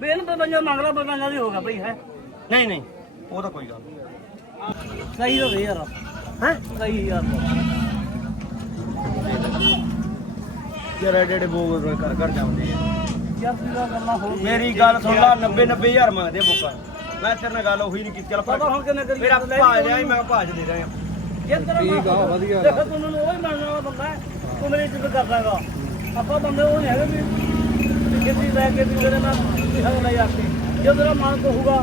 ਬੇਨ ਤੇ ਬੰਜਾ ਮੰਗਲਾ ਬੰਦਾ ਦੀ ਹੋਗਾ ਭਈ ਹੈ ਨਹੀਂ ਨਹੀਂ। ਉਹ ਤਾਂ ਕੋਈ ਗੱਲ ਨਹੀਂ ਸਹੀ ਹੋ ਗਈ ਯਾਰ। ਹੈ? ਸਹੀ ਯਾਰ। ਯਾਰ ਐਡੇ ਐਡੇ ਬੋਗ ਕਰ ਕਰ ਜਾਂਦੇ ਆ। ਯਾਰ ਤੇਰਾ ਗੱਲਾਂ ਹੋ ਗਈਆਂ। ਮੇਰੀ ਗੱਲ ਸੁਣ ਲਾ 90 90000 ਮੰਗਦੇ ਬੁੱਕਾ ਮੈਂ ਤੇਰੇ ਨਾਲ ਗੱਲ ਉਹੀ ਨਹੀਂ ਕੀਤੀ ਚੱਲ ਬਾਬਾ ਹੁਣ ਕਿੰਨੇ ਕਰੀ ਮੇਰਾ ਭਾਜ ਆ ਮੈਂ ਭਾਜ ਦੇ ਰਿਹਾ। ਜੇ ਤੇਰਾ ਠੀਕ ਆ ਵਧੀਆ। ਦੇਖੋ ਤੂੰ ਉਹ ਹੀ ਮੰਨਣ ਵਾਲਾ ਬੰਦਾ ਹੈ, ਤੂੰ ਮੇਰੀ ਇੱਜ਼ਤ ਕਰਦਾਗਾ ਆਪਾਂ ਬੰਦੇ ਉਹ ਨਹੀਂ ਹੈਗੇ ਵੀ ਕਿਤੇ ਲੈ ਕੇ ਵੀ ਮੇਰੇ ਨਾਲ ਕਿਸੇ ਲੈ ਜਾ ਕੇ। ਜੇ ਤੇਰਾ ਮਨ ਕਹੂਗਾ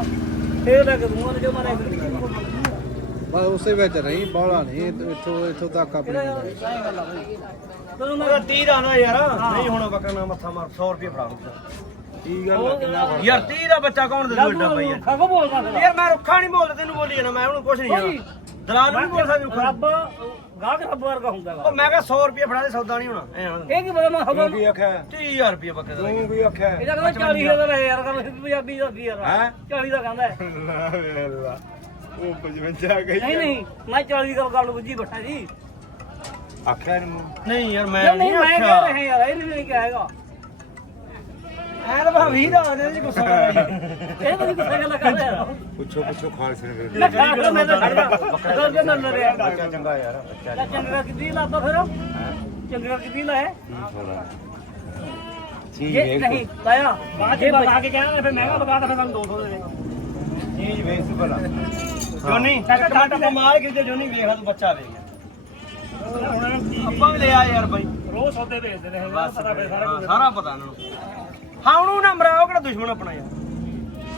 ਫੇਰ ਲੈ ਕੇ ਦੂੰਗਾ ਤੇ ਜੇ ਮੈਂ ਲੈ ਕੇ ਨਹੀਂ ਬਸ ਉਸੇ ਵਿੱਚ ਰਹੀ ਬਾਹਲਾ ਨਹੀਂ ਇੱਥੋਂ- ਇੱਥੋਂ ਤੱਕ ਆਪਣੀ ਤੈਨੂੰ ਮੈਂ ਮੇਰਾ 30 ਦਾ ਨਾ ਯਾਰ। ਨਹੀਂ ਹੁਣ ਬੱਕਰਾ ਮੱਥਾ ਮਾਰ 100 ਰੁਪਏ ਫੜਾ ਦੂੰਗਾ ਕੀ ਗੱਲ ਆ, ਕਿੰਨਾ? ਯਾਰ 30 ਦਾ ਬੱਚਾ ਕੌਣ ਦੇ ਦੂ ਏਡਾ ਬਈ ਯਾਰ ਖਾ ਕੋ ਬੋਲਦਾ ਫਿਰ ਯਾਰ ਮੈਂ ਰੁੱਖਾ ਨਹੀਂ ਬੋਲਦਾ ਤੈਨੂੰ ਬੋਲੀ ਜਾਣਾ ਮੈਂ ਉਹਨੂੰ ਕੁਛ ਨਹੀਂ। ਜਾਣਾ ਦਲਾਲ ਨੂੰ ਨਹੀਂ ਬੋਲ ਸਕਦਾ ਰੁੱਖਾ ਰੱਬ ਗਾਹਕ ਰੱਬ ਵਰਗਾ ਹੁੰਦਾ ਉਹ ਗਾ ਮੈਂ ਕਿਹਾ 100 ਰੁਪਏ ਫੜਾ ਦੇ ਸੌਦਾ ਨਹੀਂ ਹੋਣਾ। ਐ ਹੁਣ ਇਹ ਕੀ ਬੜਾ ਮੈਂ ਖਬਰ ਕੀ ਆਖਿਆ? 30000 ਰੁਪਏ ਬੱਕਰੇ ਦਾ ਤੂੰ ਕੀ ਆਖਿਆ? ਇਹਦਾ ਕਹਿੰਦਾ 40000 ਦਾ ਹੈ ਯਾਰ ਕਹਿੰਦਾ ਪੰਜਾਬੀ ਦਾ ਕੀ ਯਾਰ ਹੈਂ? 40 ਦਾ ਕਹਿੰਦਾ ਹੈ। ਉਹ 55 ਗਈ ਨਹੀਂ ਨਹੀਂ ਮੈਂ 40 ਦਾ ਗੱਲ ਬੁੱਝੀ ਬੱਠਾ ਜੀ। ਆਖਿਆ ਨਹੀਂ ਯਾਰ ਮੈਂ ਨਹੀਂ ਨਹੀਂ ਮੈਂ ਕਹਿ ਆਖਿਆ ਰਿਹਾ ਯਾਰ ਇਹ ਨਹੀਂ ਕਿਹਾ ਹੈਗਾ। ਐ ਤਾਂ ਭਾਵੇਂ 20 ਦਾ ਦੇ ਜੀ ਗੁੱਸਾ ਕਰਾਂਗੇ ਇਹ ਬੜੀ ਗੁੱਸਾ ਗੱਲ ਕਰਦਾ ਯਾਰ ਪੁੱਛੋ ਪੁੱਛੋ ਖਾਲਸੇ ਨੇ ਫਿਰ। ਮੈਂ ਖਾ ਕੇ ਮੈਂ ਤਾਂ ਖੜ ਗੱਲ ਕੇ ਨਾਲ ਰਿਹਾ। ਬੱਚਾ ਚੰਗਾ ਯਾਰ ਬੱਚਾ ਚੰਗਾ। ਕਿੱਦੀ ਲਾਤਾ ਫਿਰ ਚੰਗਾ ਕਿੱਦੀ ਲਾਇਆ? ਠੀਕ ਜੇ ਹੈ ਨਹੀਂ ਲਾਇਆ। ਬਾਅਦ ਜੇ ਬਗਾ ਕੇ ਕਹਿਣਾ ਫਿਰ ਮਹਿੰਗਾ ਬਗਾ ਤਾਂ ਫਿਰ ਤੁਹਾਨੂੰ 200 ਦੇ ਦੇ। ਚੀਜ਼ ਵੇਖ ਭਲਾ। ਜੋਨੀ ਇੱਕ ਮਿੰਟ ਕਮਾਲ ਕਿਤੇ ਜੋਨੀ ਵੇਖ ਤੂੰ ਬੱਚਾ ਵੇਖ। ਆਪਾਂ ਵੀ ਲੈ ਆ ਯਾਰ ਬਾਈ। ਰੋਜ਼ ਸੌਦੇ ਭੇਜਦੇ ਨੇ ਸਾਰਾ ਪਤਾ ਇਹਨਾਂ ਨੂੰ। ਹਾਂ ਉਹਨੂੰ ਨਾ ਮਰਾਓ ਕਿਹੜਾ ਦੁਸ਼ਮਣ ਆਪਣਾ ਯਾਰ।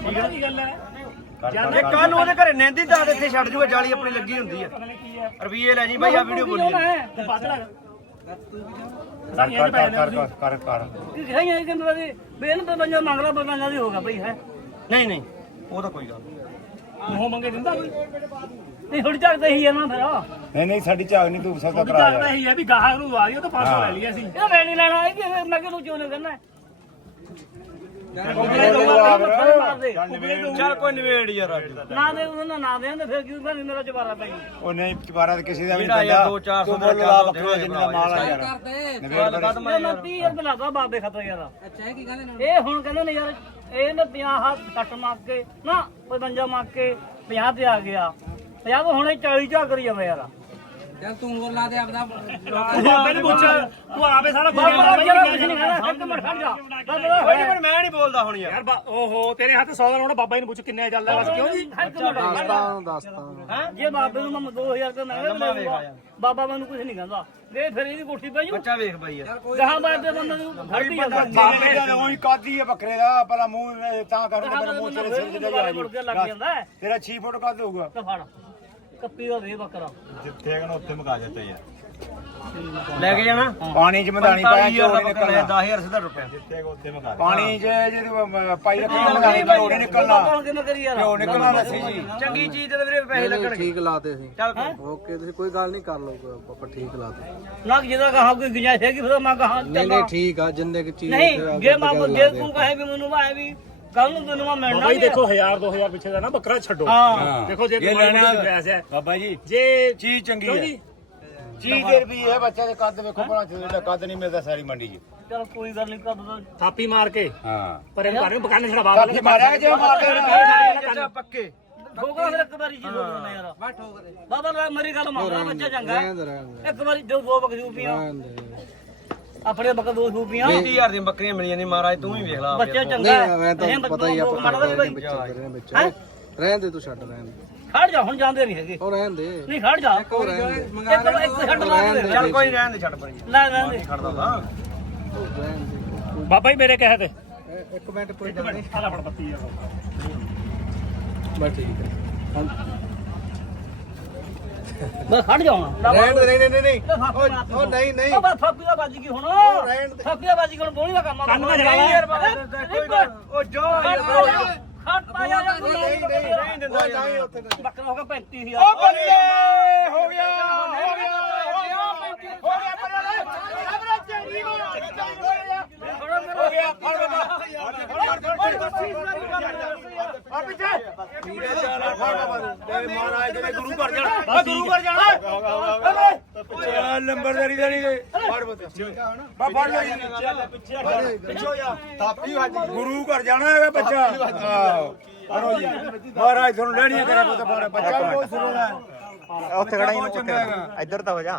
ਠੀਕ ਹੈ ਗੱਲ ਹੈ? ਇਹ ਕੱਲ ਨੂੰ ਉਹਦੇ ਘਰੇ ਨਹਿੰਦੀ ਦਾ ਇੱਥੇ ਛੱਡ ਜੂਗਾ ਜਾਲੀ ਆਪਣੀ ਲੱਗੀ ਹੁੰਦੀ ਆ ਹੈ। ਰੁਪਈਏ ਲੈ ਜੀ ਬਾਈ ਆ ਵੀਡੀਓ ਬੋਲੀ ਲੱਗ ਕਰ ਕਰ ਕਰ ਕਰ ਕਰ ਕਿ ਹੈ ਇਹ ਕਹਿੰਦਾ ਵੀ ਬੇਨ ਤੇ ਬੰਜਾ ਮੰਗਲਾ ਬੰਦਾ ਦੀ ਹੋਗਾ ਭਈ ਹੈ। ਨਹੀਂ ਨਹੀਂ ਉਹ ਤਾਂ ਕੋਈ ਗੱਲ ਨਹੀਂ। ਮੋਹ ਮੰਗੇ ਦਿੰਦਾ ਕੋਈ? ਨਹੀਂ ਹੁਣ ਚੱਕਦਾ ਹੀ ਆ ਨਾ ਫਿਰ। ਨਹੀਂ ਨਹੀਂ ਸਾਡੀ ਝਾਗ ਨਹੀਂ ਤੂੰ ਸਭ ਦਾ ਕਰਾ ਚੱਕਦਾ ਹੀ ਆ ਵੀ ਗਾਹਕ ਨੂੰ ਆ ਰਹੀ ਉਹ ਤਾਂ 500 ਲੈ ਲਿਆ ਸੀ ਇਹ ਲੈ ਨਹੀਂ ਲੈਣਾ ਇਹ ਕਿ ਮੈਂ ਕਿਹਨੂੰ ਚੋਣ ਕਰਨਾ? ਚੱਲ ਕੋਈ ਨਿਵੇੜ ਯਾਰ ਅੱਜ। ਨਾ ਦੇ ਉਹਨਾਂ ਨਾ ਦੇ ਤੇ ਫਿਰ ਕਿਉਂ ਨਹੀਂ ਮੇਰਾ ਜਵਾਰਾ ਪਈ ਉਹ ਨਹੀਂ ਚਵਾਰਾ ਤੇ ਕਿਸੇ ਦਾ ਵੀ ਜਿਹੜਾ ਯਾਰ ਦੋ ਚਾਰ ਸੌ ਤੂੰ ਦਾ ਮੁੱਲ ਲਾ ਜਿੰਨਾ ਮਾਲ ਆ ਯਾਰ। ਗੱਲ ਕਦਮ ਮੈਂ ਮੈਂ 30 ਰੁਪਏ ਲਾਦਾ ਬਾਬੇ ਖਤੋ ਯਾਰ। ਅੱਛਾ ਇਹ ਕੀ ਕਹਿੰਦੇ ਇਹ ਹੁਣ ਕਹਿੰਦੇ ਨੇ ਯਾਰ ਇਹ ਨਾ 50 ਹੱਥ ਕੱਟ ਕੇ ਨਾ 55 ਮੰਗ ਕੇ 50 ਤੇ ਆ ਗਿਆ। 50 ਤੋਂ ਹੁਣੇ 40 ਝਾ ਕਰੀ ਜਾਵੇ ਯਾਰ। ਚੱਲ ਤੂੰ ਹੋਰ ਲਾ ਦੇ ਆਪਦਾ। ਬਾਬੇ ਨੇ ਪੁੱਛ ਤੂੰ ਆਪੇ ਸਾਰਾ ਬਾਬਾ ਜਿਹੜਾ ਕੁਝ ਨਹੀਂ ਕਹਿੰਦਾ ਇੱਕ ਮਿੰਟ ਖੜ ਜਾ। ਕੋਈ ਨਹੀਂ ਪਰ ਮੈਂ ਨਹੀਂ ਬੋਲਦਾ ਹੁਣ ਯਾਰ। ਯਾਰ ਓਹੋ ਤੇਰੇ ਹੱਥ 100 ਦਾ ਨੋਟ ਬਾਬਾ ਜੀ ਨੂੰ ਪੁੱਛ ਕਿੰਨੇ ਚੱਲਦਾ ਬਸ ਕਿਉਂ ਜੀ? ਹਾਂ? ਜੇ ਬਾਬੇ ਨੂੰ ਮੈਂ 2000 ਰੁਪਏ ਮਹਿੰਗਾ ਵੀ ਲਊਗਾ ਬਾਬਾ ਮੈਨੂੰ ਕੁਝ ਨਹੀਂ ਕਹਿੰਦਾ। ਦੇ ਫਿਰ ਇਹਦੀ ਕੋਠੀ ਪੈ ਜੂ ਬੱਚਾ ਵੇਖ ਬਾਈ ਯਾਰ। ਗਾਹਾਂ ਬਾਅਦ ਦੇ ਬੰਦੇ ਨੂੰ ਖੜਦੀ ਜਾਂਦਾ ਬਾਬੇ। ਦਾ ਉਹੀ ਕਾਦੀ ਹੈ ਬੱਕਰੇ ਦਾ ਪਹਿਲਾਂ ਮੂੰਹ ਇਹ ਤਾਂ ਕਰ ਤੇ ਮੇਰਾ ਮੂੰਹ ਤੇਰੇ ਸਿਰ ਤੇ ਜਾ ਮੁੜ ਕੇ ਲੱਗ ਜਾਂਦਾ ਹੈ। ਤੇਰਾ 6 ਫੁੱਟ ਕੱਦ ਹੋਊਗਾ? ਤਾਂ ਫੜ। ਕੱਪੀ ਦਾ ਦੇ ਬੱਕਰਾ। ਜਿੱਥੇ ਹੈਗਾ ਉੱਥੇ ਮਗਾ ਜਾਂਦਾ ਯਾਰ। ਲੈ ਕੇ ਜਾਣਾ? ਪਾਣੀ 'ਚ ਮਧਾਣੀ ਪਾਇਆ 45000 ਚੋਰ ਬੱਕਰਾ ਨਿਕਲਣਾ। 10000 ਸਿੱਧਾ ਰੁਪਿਆ ਜਿੱਥੇ ਉੱਥੇ ਮਗਾ ਪਾਣੀ 'ਚ ਜੇ ਪਾਈ ਰੱਖੀ ਮਧਾਣੀ ਚੋਰ ਨਿਕਲਣਾ। ਕਿਉਂ ਨਿਕਲਣਾ ਲੱਸੀ ਜੀ। ਚੰਗੀ ਚੀਜ਼ ਤੇ ਵੀਰੇ ਪੈਸੇ ਲੱਗਣਗੇ। ਠੀਕ ਲਾਤੇ ਸੀ ਓਕੇ ਤੁਸੀਂ ਕੋਈ ਗੱਲ ਨਹੀਂ ਕਰ ਲਓ ਆਪਾਂ ਠੀਕ ਲਾਤੇ। ਨਾ ਜਿਹਦਾ ਕਹਾ ਕੋਈ ਗੁੰਜਾਇਸ਼ ਹੈਗੀ ਫਿਰ ਮੈਂ ਕਹਾ ਨਹੀਂ ਨਹੀਂ ਠੀਕ ਆ ਜਿੰਨੇ ਕਿ ਚੀਜ਼ ਨਹੀਂ ਜੇ ਮੈਂ ਜੇ। ਤੂੰ ਕਹੇ ਵੀ ਮੈਨੂੰ ਮੈਂ ਵੀ ਕੱਲ ਨੂੰ ਤੈਨੂੰ ਮੈਂ ਮਿਲਣਾ ਬਾਬਾ ਜੀ। ਦੇਖੋ 1000 2000 ਪਿੱਛੇ ਦਾ ਨਾ ਬੱਕਰਾ ਛੱਡੋ। ਹਾਂ। ਦੇਖੋ ਜੇ ਇਹ ਲੈਣਾ ਹੈ। ਬਾਬਾ ਜੀ ਜੇ ਚੀਜ਼ ਚੰਗੀ ਕਿਉਂ ਹੈ। ਜੀ? ਚੀਜ਼ ਦੇ ਵੀ ਹੈ ਬੱਚਾ ਦੇ ਕੱਦ ਵੇਖੋ ਭਲਾ ਜਿਹਦਾ ਕੱਦ ਨਹੀਂ ਮਿਲਦਾ ਸਾਰੀ ਮੰਡੀ 'ਚ। ਚਲ ਕੋਈ ਗੱਲ ਨਹੀਂ ਕਦ ਦਾ। ਥਾਪੀ ਮਾਰ ਕੇ। ਹਾਂ। ਪਰ ਇਹ ਘਰ ਬਕਾਨੇ ਛੜਾ ਬਾਬਾ ਕੱਦ ਮਾਰਿਆ ਜੇ ਮਾਰਦੇ ਚੱਚਾ ਪੱਕੇ। ਠੋਕਾ ਫਿਰ ਇੱਕ ਵਾਰੀ ਜੀ ਬੋਲਣਾ ਯਾਰ। ਬਾ ਠੋਕ ਦੇ ਬਾਬਾ ਲੈ ਮੇਰੀ ਗੱਲ ਮੰਨ ਬੱਚਾ ਚੰਗਾ ਹੈ। ਇੱਕ ਵਾਰੀ ਦੋ ਦੋ ਬਕਰੀ ਪੀਆਂ ਆਪਣੇ ਬੱਕਰ ਦੋ ਸੂਪੀਆਂ 30000 ਦੀਆਂ ਬੱਕਰੀਆਂ ਮਿਲੀਆਂ ਨਹੀਂ ਮਹਾਰਾਜ ਤੂੰ ਹੀ ਵੇਖ ਲਾ ਬੱਚਾ। ਚੰਗਾ ਨਹੀਂ ਮੈਂ ਤਾਂ ਪਤਾ ਹੀ ਆ ਆਪਾਂ ਨੇ ਨੇ ਰਹਿਣ ਦੇ ਤੂੰ ਛੱਡ ਰਹਿਣ ਦੇ। ਖੜ ਜਾ ਹੁਣ ਜਾਂਦੇ ਨਹੀਂ ਹੈਗੇ। ਉਹ ਰਹਿਣ ਦੇ। ਨਹੀਂ ਖੜ ਜਾ। ਰਹਿਣ ਇੱਕ ਇੱਕ ਛੱਡ ਲਾ ਦੇ। ਚੱਲ ਕੋਈ ਨੀ, ਰਹਿਣ ਦੇ ਛੱਡ ਪਰੀ ਲੈ ਲੈ ਦੇ। ਖੜਦਾ ਤਾਂ ਰਹਿਣ ਬਾਬਾ ਜੀ ਮੇਰੇ ਕਹੇ ਤੇ ਇੱਕ ਮਿੰਟ ਕੋਈ ਗੱਲ ਨਹੀਂ ਆਲਾ ਫੜ ਪੱਤੀ ਯਾਰ ਬਸ ਠੀਕ ਹੈ। ਬਸ ਖੜ ਜਾ ਹੁਣ ਰਹਿਣ ਦੇ ਨਹੀਂ ਨਹੀਂ ਨਹੀਂ ਨਹੀਂ ਉਹ ਨਹੀਂ ਨਹੀਂ ਉਹ ਬਸ ਥਾਪੀ ਦਾ ਵੱਜ ਗਈ ਹੁਣ ਰਹਿਣ ਦੇ। ਥਾਪੀ ਦਾ ਵੱਜ ਗਈ ਹੁਣ ਬੋਣੀ ਦਾ ਕੰਮ ਆ ਕੰਨ ਵਿੱਚ। ਨਹੀਂ ਯਾਰ ਬਾਬਾ, ਕੋਈ ਗੱਲ ਉਹ ਜੋ ਯਾਰ ਖੜ ਪਾ ਯਾਰ ਤੂੰ ਨਹੀਂ ਨਹੀਂ ਨਹੀਂ ਦਿੰਦਾ ਨਹੀਂ ਉੱਥੇ ਨਹੀਂ। ਬੱਕਰਾ ਹੋ ਗਿਆ 35000 ਉਹ ਬੱਲੇ ਹੋ ਗਿਆ ਹੋ ਗਿਆ ਹੋ ਗਿਆ ਪਰ ਖਬਰਾਂ ਚੰਗੀ ਹੋ ਗਿਆ ਹੋ ਗਿਆ ਫੜ ਬਤਾ ਆ ਪਿੱਛੇ ਗੁਰੂ ਘਰ ਜਾਣਾ? ਆ ਗੁਰੂ ਘਰ ਜਾਣਾ? ਚੱਲ ਨੰਬਰਦਾਰੀ ਦਾ। ਨਹੀਂ ਫੜ ਬਤ ਬਾ ਫੜ ਲਓ ਜੀ ਪਿੱਛੇ ਹੋ ਜਾ। ਥਾਪੀ ਵੱਜ ਗੁਰੂ ਘਰ ਜਾਣਾ ਹੈਗਾ ਬੱਚਾ। ਆਹੋ। ਮਹਾਰਾਜ ਤੁਹਾਨੂੰ ਲੈਣੀਆਂ ਕਰੇ ਪੁੱਤ ਪਾਣੇ ਬੱਚਾ। ਬਹੁਤ ਸੁਣਦਾ ਉੱਥੇ ਖੜਾ ਹੀ ਨੂੰ ਉੱਥੇ ਇੱਧਰ ਤਾਂ ਹੋ ਜਾ।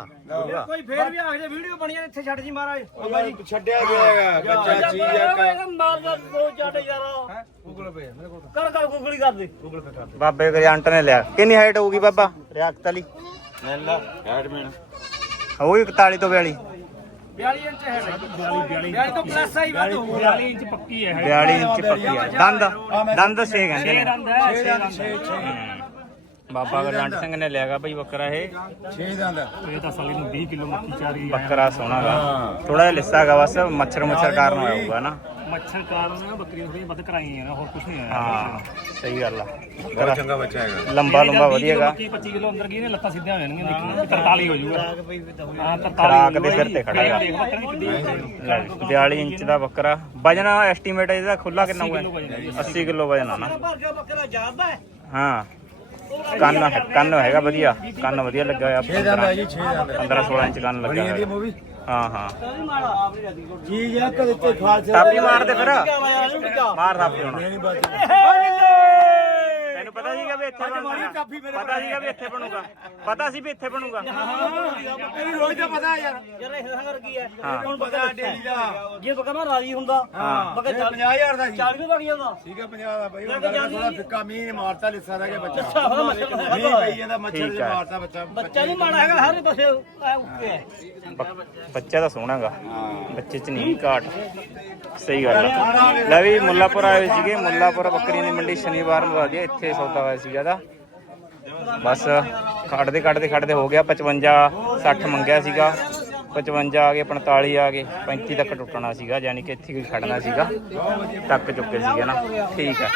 ਕੋਈ ਫੇਰ ਵੀ ਆਖਦੇ ਵੀਡੀਓ ਬਣੀ ਆ, ਇੱਥੇ ਛੱਡ ਜੀ ਮਹਾਰਾਜ। ਉਹ ਛੱਡਿਆ ਗਿਆ ਹੈਗਾ ਬੱਚਾ ਚੀਜ਼ ਆ ਮਾਰ ਜਾ ਦੋ ਚਾਟੇ ਯਾਰ। ਗੂਗਲ ਪੇ ਮੇਰੇ ਕੋਲ ਕਰ ਕਰ ਗੂਗਲ ਹੀ ਕਰ ਦੇ। ਬਾਬੇ ਗਰਜੰਟ ਨੇ ਲਿਆ। ਕਿੰਨੀ ਹਾਈਟ ਹੋਊਗੀ ਬਾਬਾ? ਰਿਆਕਤ ਵਾਲੀ। ਲੈ ਲਾ ਐਡਮਿਨ ਹੋਊਗੀ 41 ਤੋਂ 42 42 ਇੰਚ ਹੈ 42 42 ਤੋਂ ਪਲੱਸ ਆਈ ਵੱਧ ਹੋਊ 42 ਇੰਚ ਪੱਕੀ ਹੈ। 42 ਇੰਚ ਪੱਕੀ ਆ ਦੰਦ ਦੰਦ ਸੇ ਕਹਿੰਦੇ ਨੇ। ਦੰਦ ਹੈ 6 ਦੰਦ ਹੈ। ਹੂੰ। ਬਾਬਾ ਗਰਜੰਟ ਸਿੰਘ ਨੇ ਲਿਆਗਾ ਬਈ ਬੱਕਰਾ ਇਹ। 6 ਦੰਦ। ਇਹ ਤਾਂ ਸਾਲੀ ਨੂੰ 20 ਕਿਲੋ ਮੱਕੀ ਚਾਰੀ ਹੈ ਬੱਕਰਾ ਸੋਹਣਾਗਾ ਥੋੜਾ ਜਿਹਾ ਲਿੱਸਾ ਗਾ ਬਸ ਮੱਛਰ ਮੁੱਛਰ ਕਾਰਨ ਹੋਇਆ ਹੋਊਗਾ ਨਾ। ਮੱਛਰ ਕਾਰਨ ਨਾ ਬੱਕਰੀਆਂ ਥੋੜੀਆਂ ਵੱਧ ਕਰਾਈਆਂ ਨਾ ਹੋਰ ਕੁਝ ਨਹੀਂ ਆਇਆ ਹਾਂ ਸਹੀ ਗੱਲ ਆ। ਬਹੁਤ ਚੰਗਾ ਬੱਚਾ ਹੈਗਾ। ਲੰਬਾ ਲੰਬਾ ਵਧੀਆਗਾ। 25 ਕਿਲੋ ਅੰਦਰ ਗਈ ਨੇ ਲੱਤਾਂ ਸਿੱਧੀਆਂ ਹੋ ਜਾਣਗੀਆਂ ਦੇਖੀ। 43 ਹੋ ਜਾਊਗਾ। ਹਾਂ 43 ਖਰਾਕ ਦੇ ਸਿਰ ਤੇ ਖੜਾ ਹੈਗਾ ਦੇਖ ਬੱਕਰੇ ਦੀ ਕਿੱਡੀ ਲੈ, 42 ਇੰਚ ਦਾ ਬੱਕਰਾ। ਵਜਨ ਐਸਟੀਮੇਟ ਇਹਦਾ ਖੁੱਲਾ ਕਿੰਨਾ ਹੋਊਗਾ 80 ਕਿਲੋ ਵਜਨ ਆ ਨਾ। ਭਰ ਜਾਂਦਾ ਹੈ ਕੰਨ ਕੰਨ ਹੈਗਾ ਵਧੀਆ ਕੰਨ ਵਧੀਆ ਲੱਗਾ ਹੋਇਆ 6 ਦੰਦ ਹੈ ਜੀ 6 ਦੰਦ 15 16 ਇੰਚ ਕੰਨ ਬਣੀ ਲੱਗਾ ਇਹਦੀ ਹੋਇਆ ਮੂਵੀ? ਹਾਂ ਹਾਂ। ਚੀਜ਼ ਆ ਕਦੇ ਤੇ ਖਾਲਸੇ ਥਾਪੀ ਮਾਰ ਦੇ ਫਿਰ। ਮਾਰ ਥਾਪੀ ਹੁਣ। ਨਹੀਂ ਬਾਤ ਤੈਨੂੰ ਪਤਾ ਸੀਗਾ ਵੀ ਇੱਥੇ ਬਣੂਗਾ। ਪਤਾ ਸੀਗਾ ਵੀ ਇੱਥੇ ਬਣੂਗਾ। ਪਤਾ ਸੀ ਵੀ ਇੱਥੇ ਬਣੂਗਾ। ਤੇਰੀ ਰੋਜ਼ ਦਾ ਪਤਾ ਯਾਰ। ਯਾਰ ਇਹ ਸੰਗਰ ਕੀ ਹੈ? ਹਾਂ। ਹੁਣ ਬੱਕਰਾ ਡੇਲੀ ਦਾ। ਜੇ ਬੱਕਰਾ ਮੈਂ ਰਾਜੀ ਹੁੰਦਾ ਹਾਂ। ਬੱਕਰਾ 50000 ਦਾ ਸੀ। 40 ਵੀ ਬਣ ਜਾਂਦਾ। ਠੀਕ ਹੈ 50 ਦਾ ਭਾਈ। ਉਹ ਥੋੜਾ ਫਿੱਕਾ ਮੀਂਹ ਨੇ ਮਾਰਤਾ ਲਿੱਸਾ ਰਹਿ ਗਿਆ ਬੱਚਾ। ਅੱਛਾ ਹੁਣ ਮੱਛਰ ਮੀਂਹ। ਪਈ ਜਾਂਦਾ ਮੱਛਰ ਹੈ। ਮਾਰਤਾ ਬੱਚਾ। ਬੱਚਾ ਨਹੀਂ ਮਾੜਾ ਹੈਗਾ ਹਰ ਪਾਸੇ ਉੱਤੇ ਹੈ। ਬੱਚਾ ਤਾਂ ਸੋਹਣਾਗਾ। ਬੱਚੇ ਚ ਨਹੀਂ ਘਾਟ। ਸਹੀ ਗੱਲ ਆ। ਲੈ ਵੀ ਮੁੱਲਾਪੁਰ ਆਏ ਸੀਗੇ ਮੁੱਲਾਪੁਰ ਬੱਕਰੀਆਂ ਦੀ ਮੰਡੀ ਸ਼ਨੀਵਾਰ ਨੂੰ ਆਦੀ ਇੱਥੇ ਸੌਦਾ ਹੋਇਆ ਸੀਗਾ ਇਹਦਾ। ਬਸ ਕੱਢਦੇ ਕੱਢਦੇ ਕੱਢਦੇ ਹੋ ਗਿਆ 55 60 ਮੰਗਿਆ ਸੀਗਾ। 55 ਆ ਗਏ 45 ਆ ਗਏ 35 ਤੱਕ ਟੁੱਟਣਾ ਸੀਗਾ, ਯਾਨੀ ਕਿ ਇੱਥੇ ਹੀ ਖੜਨਾ ਸੀਗਾ। ਟੱਕ ਚੁੱਕੇ ਸੀਗੇ ਨਾ। ਠੀਕ ਹੈ।